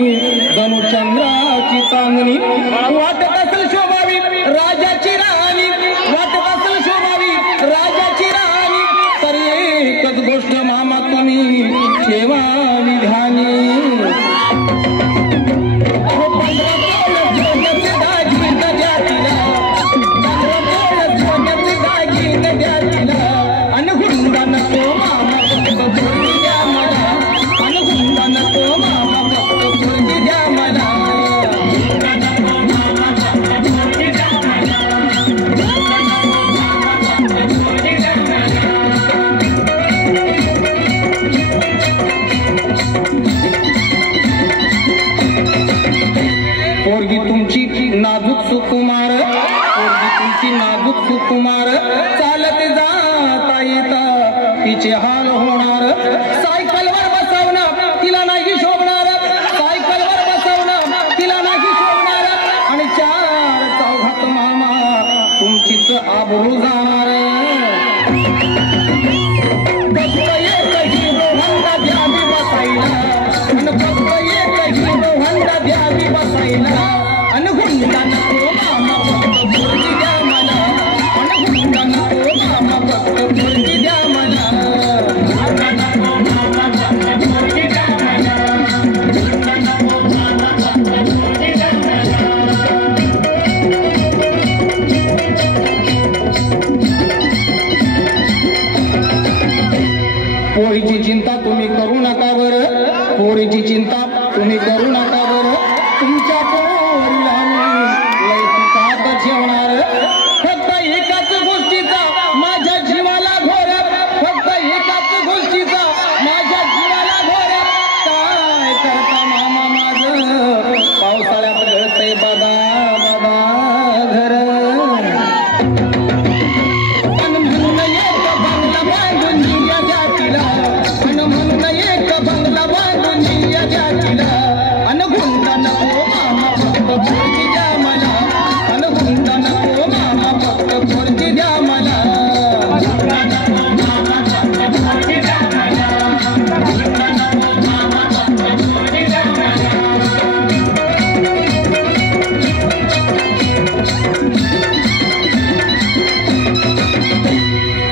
जणू चंद्राची चांदणी वाटत असेल शोभावी राजाची राणी वाटत असेल शोभावी राजाची राणी तरी एकच गोष्ट मामा तुम्ही ठेवावी ध्यानी पोरगी तुमची नाजूक सुकुमार पोरगी तुमची नाजूक सुकुमार चालत जाता येता तिचे हाल होणार सायकलवर बसवणं तिला नाही शोभणार सायकलवर बसवणं तिला नाही शोभणार आणि चार चौघात मामा तुमचीच आबरू जाणार फक्त एक हिरो होंडा द्यावी बसायला आणि फक्त एक हिरो होंडा द्यावी बसायला आणि हुंडा नको मामा फक्त पोरगी द्या मला आणि हुंडा नको मामा फक्त पोरगी द्या मला हुंडा नको मामा फक्त पोरगी द्या मला हुंडा नको मामा फक्त पोरगी द्या पोरीची चिंता तुम्ही करू नका बरं पोरीची चिंता तुम्ही करू नका बरं तुमच्या पोरीला लैकिकात ठेवणार फक्त एकाच गोष्टीचा माझ्या जीवाला घोर फक्त एकाच गोष्टीचा माझ्या जीवाला घोर काय करता मामा माझं पावसाळ्यात गळतंय बघा बघा घर म्हणून एक बंगला बांधून द्या तिला म्हणून एक बंगला बांधून द्या तिला अन गुंडा नको मामा फक्त पोरगी द्या मला अन गुंडा नको मामा फक्त पोरगी द्या मला गुंडा नको मामा फक्त पोरगी द्या मला गुंडा नको मामा फक्त पोरगी द्या मला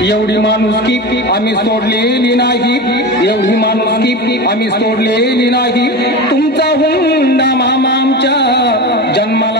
एवढी माणुसकी आम्ही सोडलेली नाही एवढी माणुसकी आम्ही सोडलेली नाही तुमचा हुंडा मामा आमच्या जन्माला